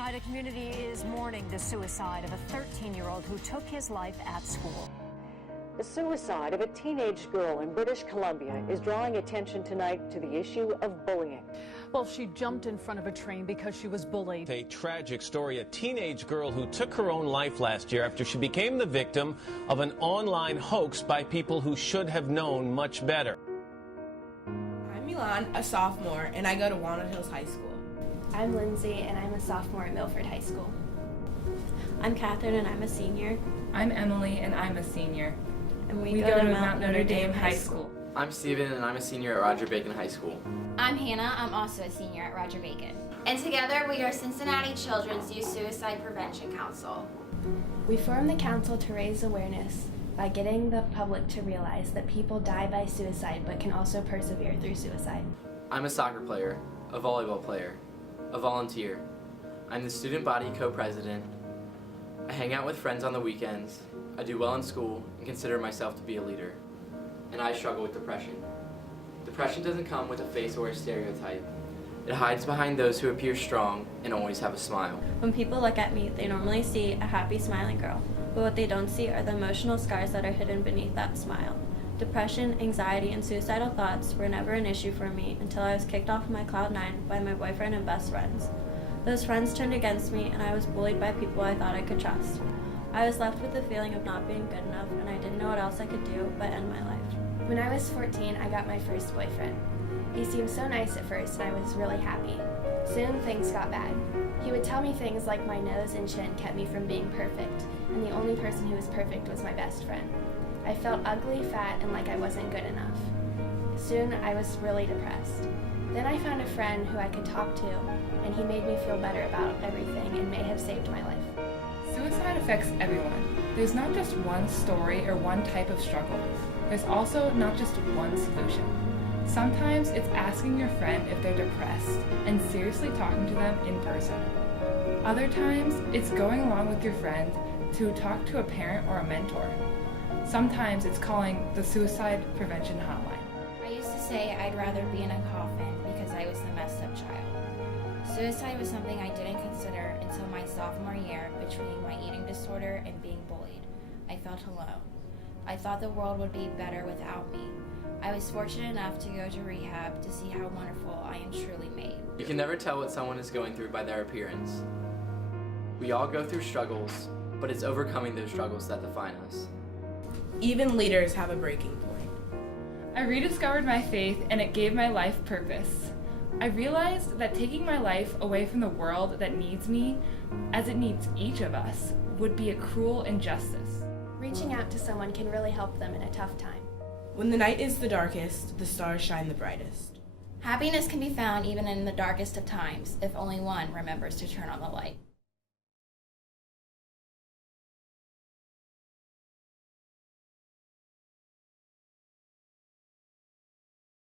Tonight, a community is mourning the suicide of a 13-year-old who took his life at school. The suicide of a teenage girl in British Columbia is drawing attention tonight to the issue of bullying. Well, she jumped in front of a train because she was bullied. A tragic story, a teenage girl who took her own life last year after she became the victim of an online hoax by people who should have known much better. I'm Milan, a sophomore, and I go to Walnut Hills High School. I'm Lindsay, and I'm a sophomore at Milford High School. I'm Catherine, and I'm a senior. I'm Emily, and I'm a senior. And we go to Mount Notre Dame High School. I'm Steven, and I'm a senior at Roger Bacon High School. I'm Hannah. I'm also a senior at Roger Bacon. And together we are Cincinnati Children's Youth Suicide Prevention Council. We formed the council to raise awareness by getting the public to realize that people die by suicide but can also persevere through suicide. I'm a soccer player, a volleyball player, a volunteer. I'm the student body co-president. I hang out with friends on the weekends. I do well in school and consider myself to be a leader. And I struggle with depression. Depression doesn't come with a face or a stereotype. It hides behind those who appear strong and always have a smile. When people look at me, they normally see a happy, smiling girl, but what they don't see are the emotional scars that are hidden beneath that smile. Depression, anxiety, and suicidal thoughts were never an issue for me until I was kicked off of my Cloud 9 by my boyfriend and best friends. Those friends turned against me, and I was bullied by people I thought I could trust. I was left with the feeling of not being good enough, and I didn't know what else I could do but end my life. When I was 14, I got my first boyfriend. He seemed so nice at first, and I was really happy. Soon, things got bad. He would tell me things like my nose and chin kept me from being perfect, and the only person who was perfect was my best friend. I felt ugly, fat, and like I wasn't good enough. Soon, I was really depressed. Then I found a friend who I could talk to, and he made me feel better about everything and may have saved my life. Suicide affects everyone. There's not just one story or one type of struggle. There's also not just one solution. Sometimes it's asking your friend if they're depressed and seriously talking to them in person. Other times, it's going along with your friend to talk to a parent or a mentor. Sometimes it's calling the suicide prevention hotline. I used to say I'd rather be in a coffin because I was the messed up child. Suicide was something I didn't consider until my sophomore year between my eating disorder and being bullied. I felt alone. I thought the world would be better without me. I was fortunate enough to go to rehab to see how wonderful I am truly made. You can never tell what someone is going through by their appearance. We all go through struggles, but it's overcoming those struggles that define us. Even leaders have a breaking point. I rediscovered my faith and it gave my life purpose. I realized that taking my life away from the world that needs me, as it needs each of us, would be a cruel injustice. Reaching out to someone can really help them in a tough time. When the night is the darkest, the stars shine the brightest. Happiness can be found even in the darkest of times if only one remembers to turn on the light.